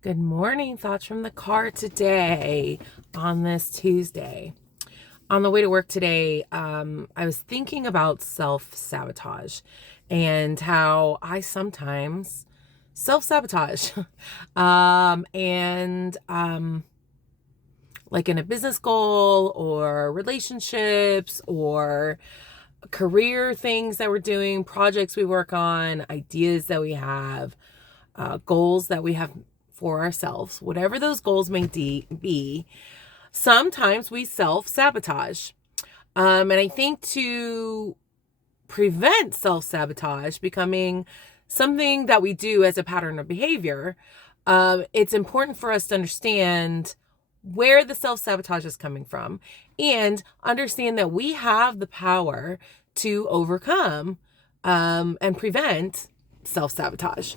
Good morning. Thoughts from the car today on this Tuesday. On the way to work today, I was thinking about self-sabotage and how I sometimes self-sabotage. Like in a business goal or relationships or career things that we're doing, projects we work on, ideas that we have, goals that we have for ourselves, whatever those goals may be, sometimes we self-sabotage. And I think to prevent self-sabotage becoming something that we do as a pattern of behavior, it's important for us to understand where the self-sabotage is coming from and understand that we have the power to overcome and prevent self-sabotage.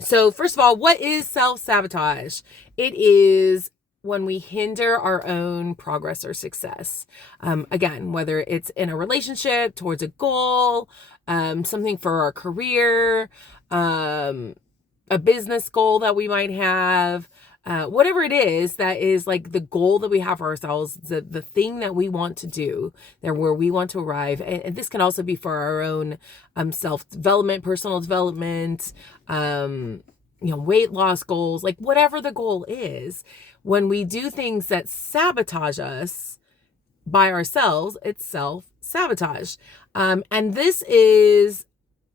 So first of all, what is self-sabotage? It is when we hinder our own progress or success. Again, whether it's in a relationship, towards a goal, something for our career, a business goal that we might have, whatever it is that is like the goal that we have for ourselves, the thing that we want to do, that where we want to arrive. And this can also be for our own self-development, personal development, weight loss goals, like whatever the goal is. When we do things that sabotage us by ourselves, it's self-sabotage. And this is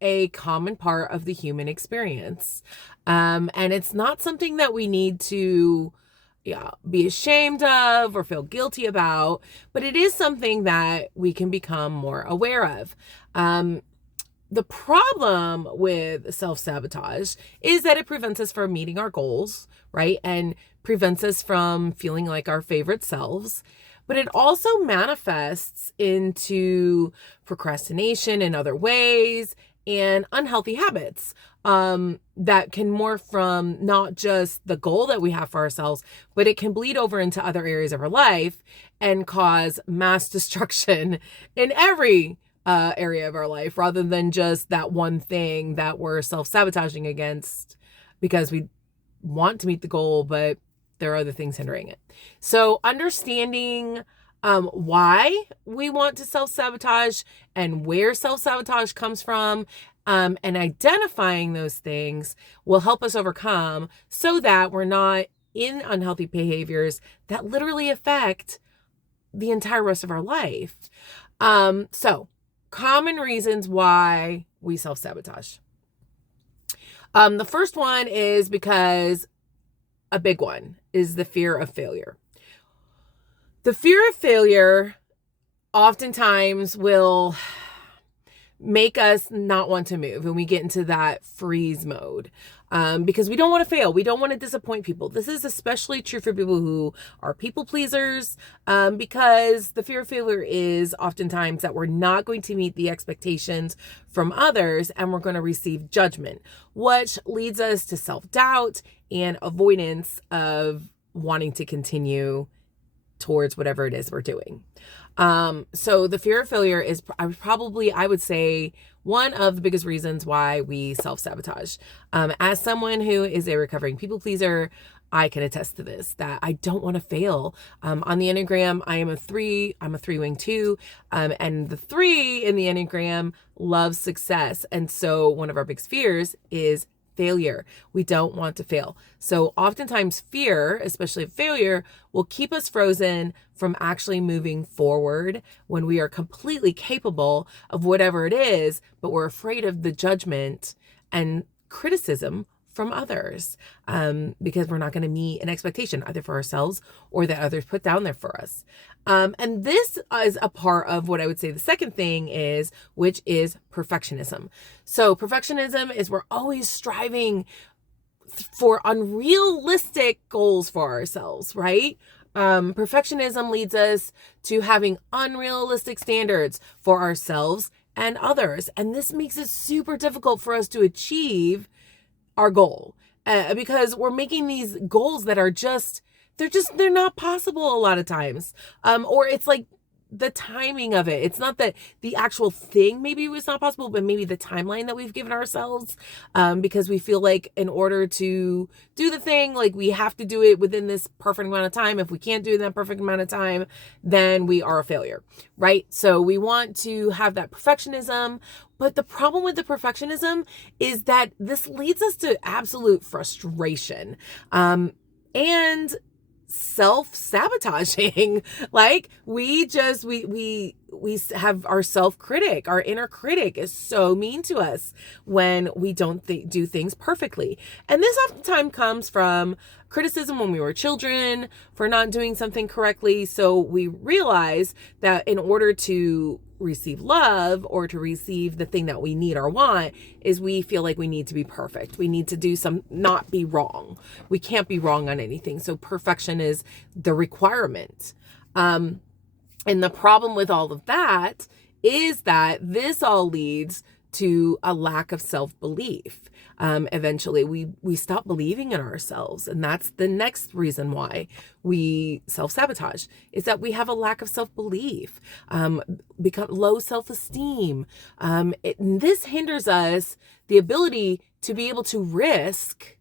a common part of the human experience. And it's not something that we need to be ashamed of or feel guilty about, but it is something that we can become more aware of. The problem with self-sabotage is that it prevents us from meeting our goals, right? And prevents us from feeling like our favorite selves. But it also manifests into procrastination in other ways and unhealthy habits that can morph from not just the goal that we have for ourselves, but it can bleed over into other areas of our life and cause mass destruction in every area of our life, rather than just that one thing that we're self-sabotaging against because we want to meet the goal, but there are other things hindering it. So understanding why we want to self-sabotage and where self-sabotage comes from, and identifying those things will help us overcome so that we're not in unhealthy behaviors that literally affect the entire rest of our life. So common reasons why we self-sabotage. The first one is because a big one is the fear of failure. The fear of failure oftentimes will make us not want to move, and we get into that freeze mode because we don't want to fail. We don't want to disappoint people. This is especially true for people who are people pleasers, because the fear of failure is oftentimes that we're not going to meet the expectations from others and we're going to receive judgment, which leads us to self-doubt and avoidance of wanting to continue towards whatever it is we're doing. So the fear of failure is I would say, one of the biggest reasons why we self-sabotage. As someone who is a recovering people pleaser, I can attest to this, that I don't want to fail. On the Enneagram, I'm a 3-wing 2. And the 3 in the Enneagram loves success. And so one of our biggest fears is failure. We don't want to fail. So oftentimes fear, especially of failure, will keep us frozen from actually moving forward when we are completely capable of whatever it is, but we're afraid of the judgment and criticism from others, because we're not going to meet an expectation either for ourselves or that others put down there for us. And this is a part of what I would say the second thing is, which is perfectionism. So perfectionism is we're always striving for unrealistic goals for ourselves, right? Perfectionism leads us to having unrealistic standards for ourselves and others. And this makes it super difficult for us to achieve our goal, because we're making these goals that are they're not possible a lot of times. Or it's like the timing of it. It's not that the actual thing maybe was not possible, but maybe the timeline that we've given ourselves, because we feel like in order to do the thing, like we have to do it within this perfect amount of time. If we can't do it in that perfect amount of time, then we are a failure, right? So we want to have that perfectionism. But the problem with the perfectionism is that this leads us to absolute frustration, and self-sabotaging. Like we have our self-critic, our inner critic is so mean to us when we don't do things perfectly. And this oftentimes comes from criticism when we were children for not doing something correctly. So we realize that in order to receive love or to receive the thing that we need or want, is we feel like we need to be perfect. We need to do not be wrong. We can't be wrong on anything. So perfection is the requirement. And the problem with all of that is that this all leads to a lack of self-belief. Eventually we stop believing in ourselves. And that's the next reason why we self-sabotage, is that we have a lack of self-belief, become low self-esteem. This hinders us the ability to be able to risk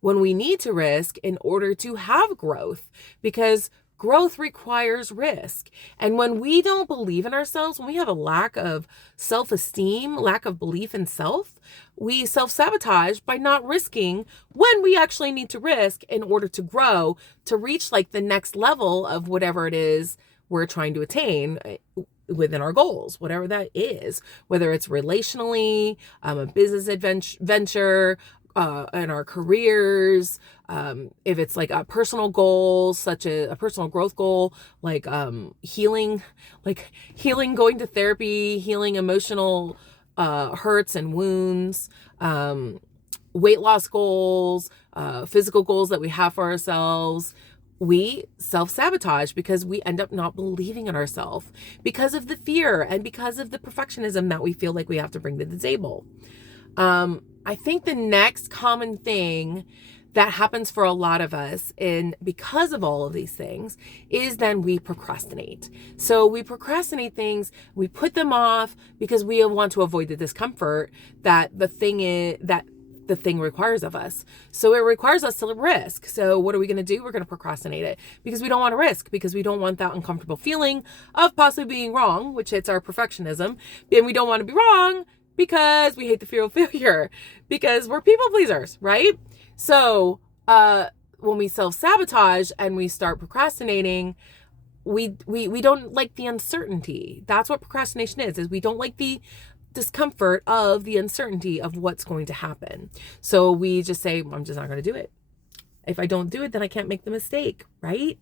when we need to risk in order to have growth, because growth requires risk. And when we don't believe in ourselves, when we have a lack of self-esteem, lack of belief in self, we self-sabotage by not risking when we actually need to risk in order to grow, to reach like the next level of whatever it is we're trying to attain within our goals, whatever that is, whether it's relationally, a business venture, in our careers, if it's like a personal goal, such a personal growth goal, like healing, going to therapy, healing emotional hurts and wounds, weight loss goals, physical goals that we have for ourselves. We self-sabotage because we end up not believing in ourselves because of the fear and because of the perfectionism that we feel like we have to bring to the table. I think the next common thing that happens for a lot of us, and because of all of these things, is then we procrastinate. So we procrastinate things, we put them off because we want to avoid the discomfort that the thing requires of us. So it requires us to risk. So what are we going to do? We're going to procrastinate it because we don't want to risk, because we don't want that uncomfortable feeling of possibly being wrong, which hits our perfectionism. And we don't want to be wrong because we hate the fear of failure, because we're people pleasers, right? So when we self-sabotage and we start procrastinating, we don't like the uncertainty. That's what procrastination is we don't like the discomfort of the uncertainty of what's going to happen. So we just say, I'm just not going to do it. If I don't do it, then I can't make the mistake, right?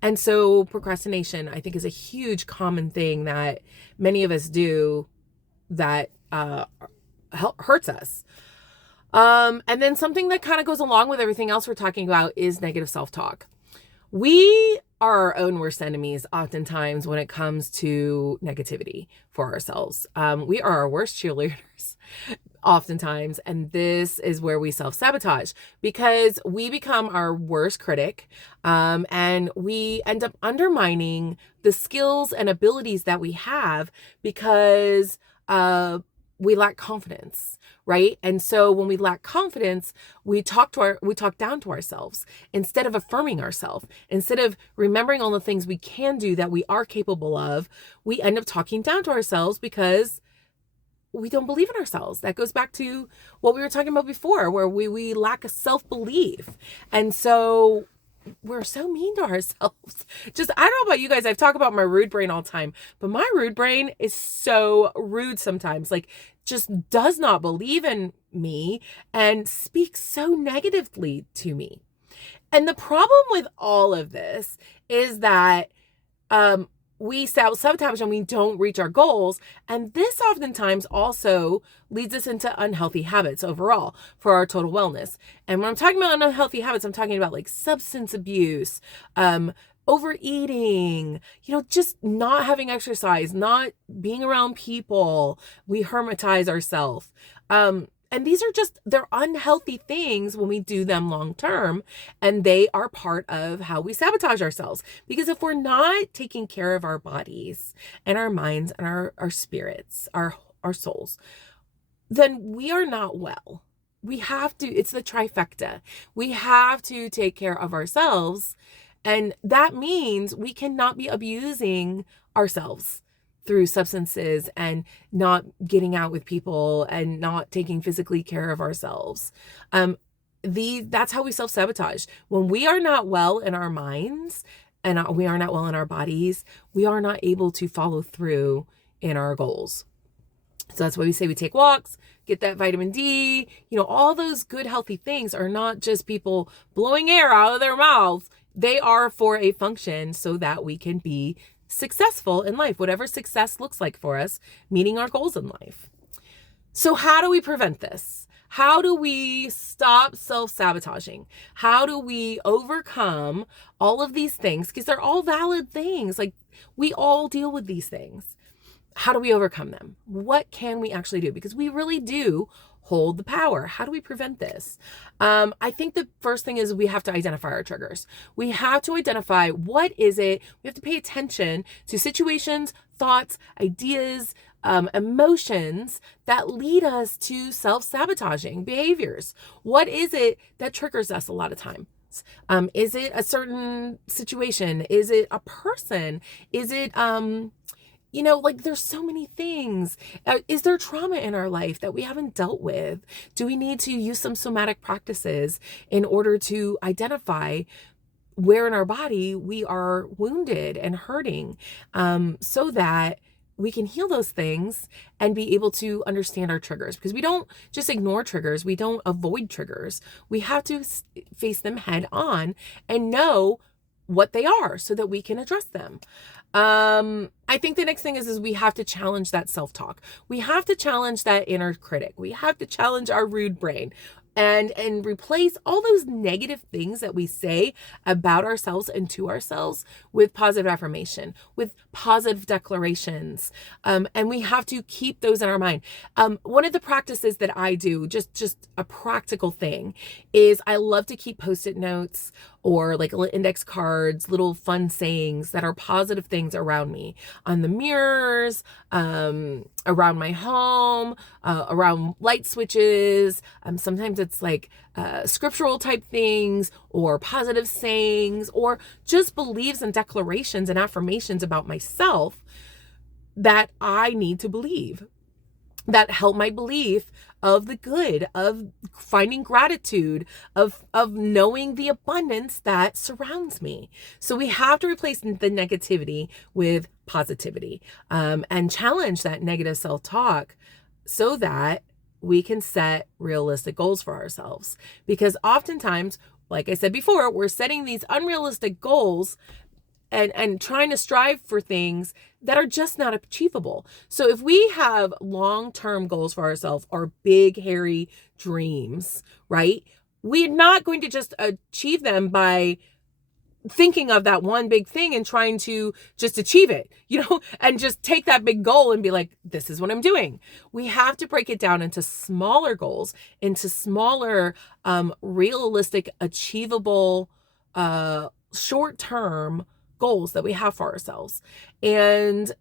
And so procrastination, I think, is a huge common thing that many of us do that hurts us. And then something that kind of goes along with everything else we're talking about is negative self-talk. We are our own worst enemies oftentimes when it comes to negativity for ourselves. We are our worst cheerleaders oftentimes, and this is where we self-sabotage, because we become our worst critic, and we end up undermining the skills and abilities that we have because we lack confidence, right? And so when we lack confidence, we talk down to ourselves instead of affirming ourselves. Instead of remembering all the things we can do that we are capable of, we end up talking down to ourselves because we don't believe in ourselves. That goes back to what we were talking about before, where we lack a self-belief. And so we're so mean to ourselves. Just, I don't know about you guys. I've talked about my rude brain all the time, but my rude brain is so rude sometimes, like just does not believe in me and speaks so negatively to me. And the problem with all of this is that, we self-sabotage and we don't reach our goals. And this oftentimes also leads us into unhealthy habits overall for our total wellness. And when I'm talking about unhealthy habits, I'm talking about like substance abuse, overeating, just not having exercise, not being around people. We hermitize ourselves. And these are just, they're unhealthy things when we do them long term. And they are part of how we sabotage ourselves. Because if we're not taking care of our bodies and our minds and our spirits, our souls, then we are not well. We have to, it's the trifecta. We have to take care of ourselves. And that means we cannot be abusing ourselves through substances and not getting out with people and not taking physically care of ourselves. That's how we self-sabotage. When we are not well in our minds and we are not well in our bodies, we are not able to follow through in our goals. So that's why we say we take walks, get that vitamin D, all those good, healthy things are not just people blowing air out of their mouths. They are for a function so that we can be successful in life, whatever success looks like for us, meeting our goals in life. So how do we prevent this? How do we stop self-sabotaging? How do we overcome all of these things? Because they're all valid things. Like, we all deal with these things. How do we overcome them? What can we actually do? Because we really do hold the power. How do we prevent this? I think the first thing is we have to identify our triggers. We have to identify what is it. We have to pay attention to situations, thoughts, ideas, emotions that lead us to self-sabotaging behaviors. What is it that triggers us a lot of times? Is it a certain situation? Is it a person? Is it, there's so many things. Is there trauma in our life that we haven't dealt with? Do we need to use some somatic practices in order to identify where in our body we are wounded and hurting, so that we can heal those things and be able to understand our triggers? Because we don't just ignore triggers. We don't avoid triggers. We have to face them head on and know what they are so that we can address them. I think the next thing is we have to challenge that self-talk. We have to challenge that inner critic. We have to challenge our rude brain and replace all those negative things that we say about ourselves and to ourselves with positive affirmation, with positive declarations. And we have to keep those in our mind. One of the practices that I do, just a practical thing, is I love to keep Post-it notes or like little index cards, little fun sayings that are positive things around me, on the mirrors, around my home, around light switches. Sometimes it's like scriptural type things or positive sayings or just beliefs and declarations and affirmations about myself that I need to believe, that help my belief of the good, of finding gratitude, of knowing the abundance that surrounds me. So we have to replace the negativity with positivity, and challenge that negative self-talk so that we can set realistic goals for ourselves. Because oftentimes, like I said before, we're setting these unrealistic goals and trying to strive for things that are just not achievable. So if we have long-term goals for ourselves, or big, hairy dreams, right? We're not going to just achieve them by thinking of that one big thing and trying to just achieve it, and just take that big goal and be like, this is what I'm doing. We have to break it down into smaller goals, into smaller, realistic, achievable, short-term goals that we have for ourselves. And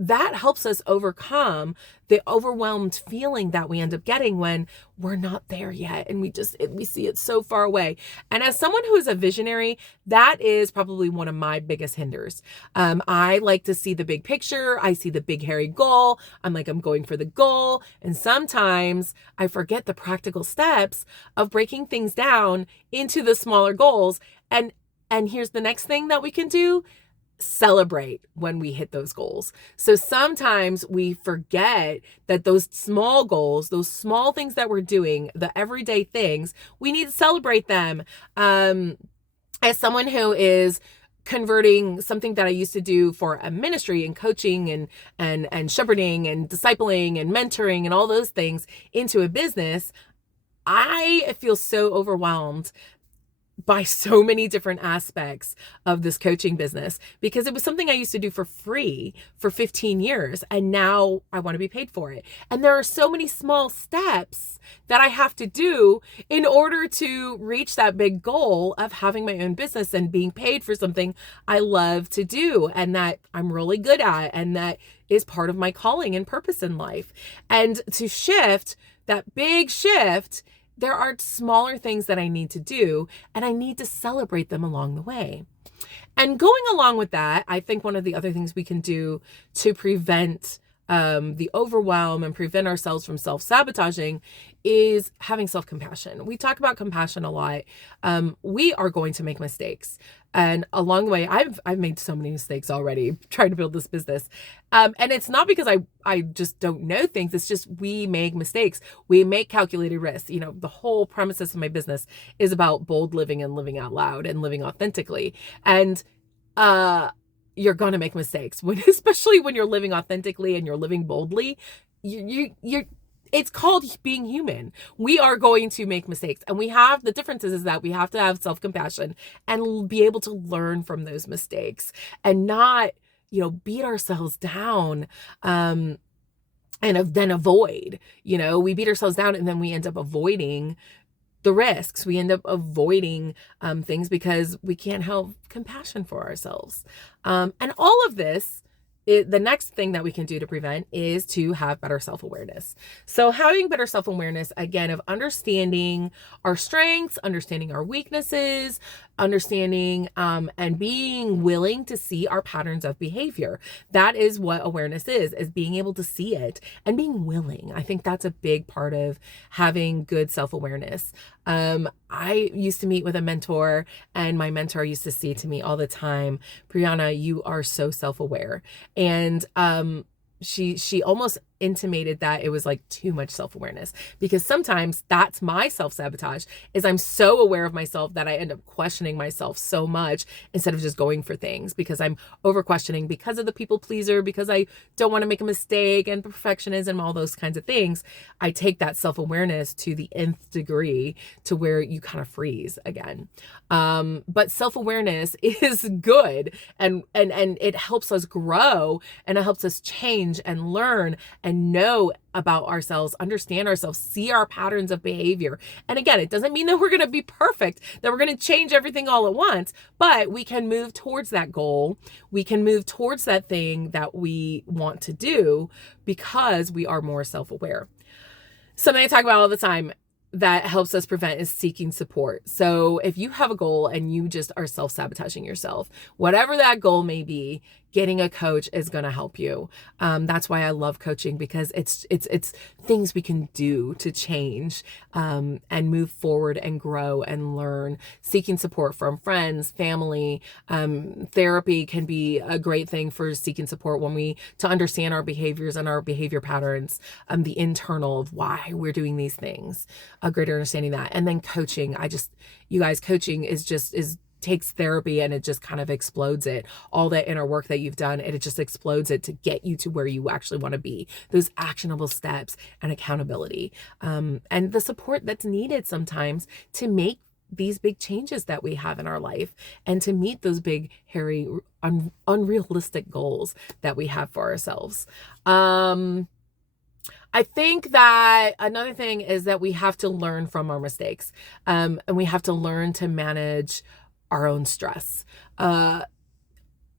that helps us overcome the overwhelmed feeling that we end up getting when we're not there yet and we see it so far away. And as someone who is a visionary, that is probably one of my biggest hinders. I like to see the big picture. I see the big hairy goal. I'm going for the goal. And sometimes I forget the practical steps of breaking things down into the smaller goals. And here's the next thing that we can do: celebrate when we hit those goals. So sometimes we forget that those small goals, those small things that we're doing, the everyday things, we need to celebrate them. As someone who is converting something that I used to do for a ministry and coaching and shepherding and discipling and mentoring and all those things into a business, I feel so overwhelmed by so many different aspects of this coaching business, because it was something I used to do for free for 15 years. And now I want to be paid for it. And there are so many small steps that I have to do in order to reach that big goal of having my own business and being paid for something I love to do and that I'm really good at and that is part of my calling and purpose in life. And to shift, that big shift, there are smaller things that I need to do, and I need to celebrate them along the way. And going along with that, I think one of the other things we can do to prevent the overwhelm and prevent ourselves from self-sabotaging is having self-compassion. We talk about compassion a lot. We are going to make mistakes. And along the way, I've made so many mistakes already trying to build this business. And it's not because I just don't know things. It's just we make mistakes. We make calculated risks. You know, the whole premises of my business is about bold living and living out loud and living authentically. And you're going to make mistakes, especially when you're living authentically and you're living boldly. You're it's called being human. We are going to make mistakes, and the differences is that we have to have self-compassion and be able to learn from those mistakes and not, beat ourselves down, and then avoid. We beat ourselves down and then we end up avoiding the risks. We end up avoiding things because we can't have compassion for ourselves. And all of this, the next thing that we can do to prevent is to have better self-awareness. So having better self-awareness, again, of understanding our strengths, understanding our weaknesses, understanding and being willing to see our patterns of behavior. That is what awareness is being able to see it and being willing. I think that's a big part of having good self-awareness. I used to meet with a mentor, and my mentor used to say to me all the time, Brianna, you are so self-aware. And she almost intimated that it was like too much self-awareness, because sometimes that's my self-sabotage, is I'm so aware of myself that I end up questioning myself so much instead of just going for things, because I'm over questioning because of the people pleaser, because I don't want to make a mistake and perfectionism, all those kinds of things. I take that self-awareness to the nth degree to where you kind of freeze again. But self-awareness is good, and it helps us grow, and it helps us change and learn and know about ourselves, understand ourselves, see our patterns of behavior. And again, it doesn't mean that we're going to be perfect, that we're going to change everything all at once, but we can move towards that goal. We can move towards that thing that we want to do because we are more self-aware. Something I talk about all the time that helps us prevent is seeking support. So if you have a goal and you just are self-sabotaging yourself, whatever that goal may be, getting a coach is going to help you. That's why I love coaching, because it's things we can do to change and move forward and grow and learn. Seeking support from friends, family, therapy can be a great thing for seeking support to understand our behaviors and our behavior patterns, the internal of why we're doing these things, a greater understanding that. And then coaching, you guys, coaching takes therapy and it just kind of explodes it. All that inner work that you've done, it just explodes it to get you to where you actually want to be. Those actionable steps and accountability, and the support that's needed sometimes to make these big changes that we have in our life and to meet those big, hairy, unrealistic goals that we have for ourselves. I think that another thing is that we have to learn from our mistakes, and we have to learn to manage our own stress.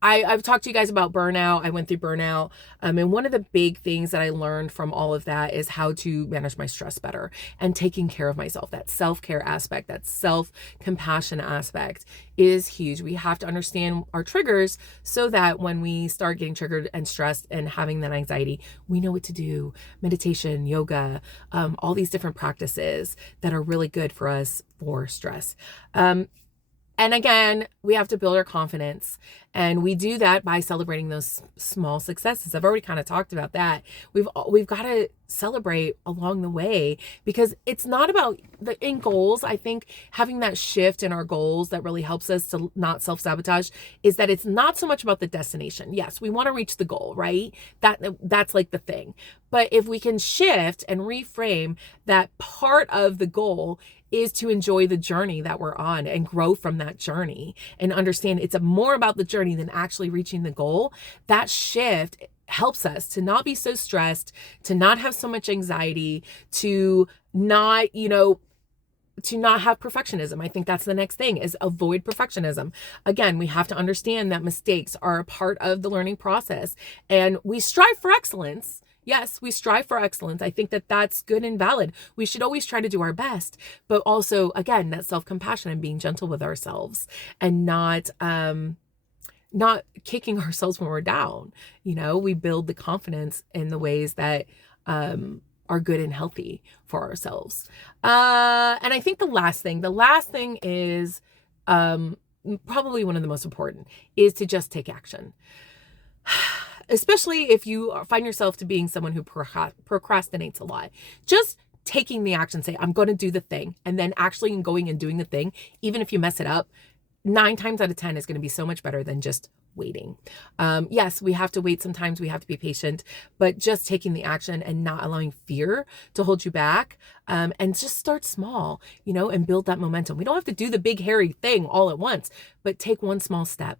I've talked to you guys about burnout. I went through burnout. And one of the big things that I learned from all of that is how to manage my stress better and taking care of myself. That self-care aspect, that self-compassion aspect is huge. We have to understand our triggers so that when we start getting triggered and stressed and having that anxiety, we know what to do. Meditation, yoga, all these different practices that are really good for us for stress. And again, we have to build our confidence, and we do that by celebrating those small successes. I've already kind of talked about that. We've got to celebrate along the way, because it's not about in goals. I think having that shift in our goals that really helps us to not self-sabotage is that it's not so much about the destination. Yes, we want to reach the goal, right? That's like the thing. But if we can shift and reframe that part of the goal is to enjoy the journey that we're on and grow from that journey and understand it's more about the journey than actually reaching the goal. That shift helps us to not be so stressed, to not have so much anxiety, to not, to not have perfectionism. I think that's the next thing, is avoid perfectionism. Again, we have to understand that mistakes are a part of the learning process, and we strive for excellence. Yes, we strive for excellence. I think that that's good and valid. We should always try to do our best, but also, again, that self-compassion and being gentle with ourselves and not kicking ourselves when we're down. We build the confidence in the ways that are good and healthy for ourselves. And I think the last thing is probably one of the most important, is to just take action. Especially if you find yourself to being someone who procrastinates a lot. Just taking the action, say, I'm going to do the thing, and then actually going and doing the thing, even if you mess it up, 9 times out of 10 is going to be so much better than just waiting. Yes, we have to wait sometimes, we have to be patient, but just taking the action and not allowing fear to hold you back, and just start small, and build that momentum. We don't have to do the big hairy thing all at once, but take one small step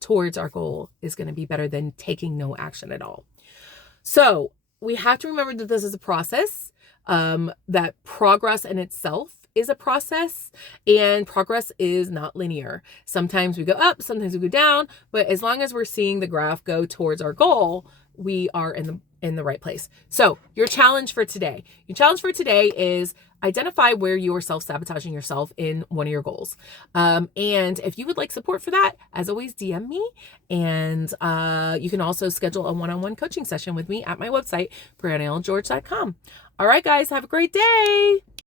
towards our goal is going to be better than taking no action at all. So we have to remember that this is a process, that progress in itself is a process, and progress is not linear. Sometimes we go up, sometimes we go down, but as long as we're seeing the graph go towards our goal, we are in the right place. So your challenge for today is identify where you are self-sabotaging yourself in one of your goals. And if you would like support for that, as always, DM me. And you can also schedule a one-on-one coaching session with me at my website, briannageorge.com. All right, guys, have a great day.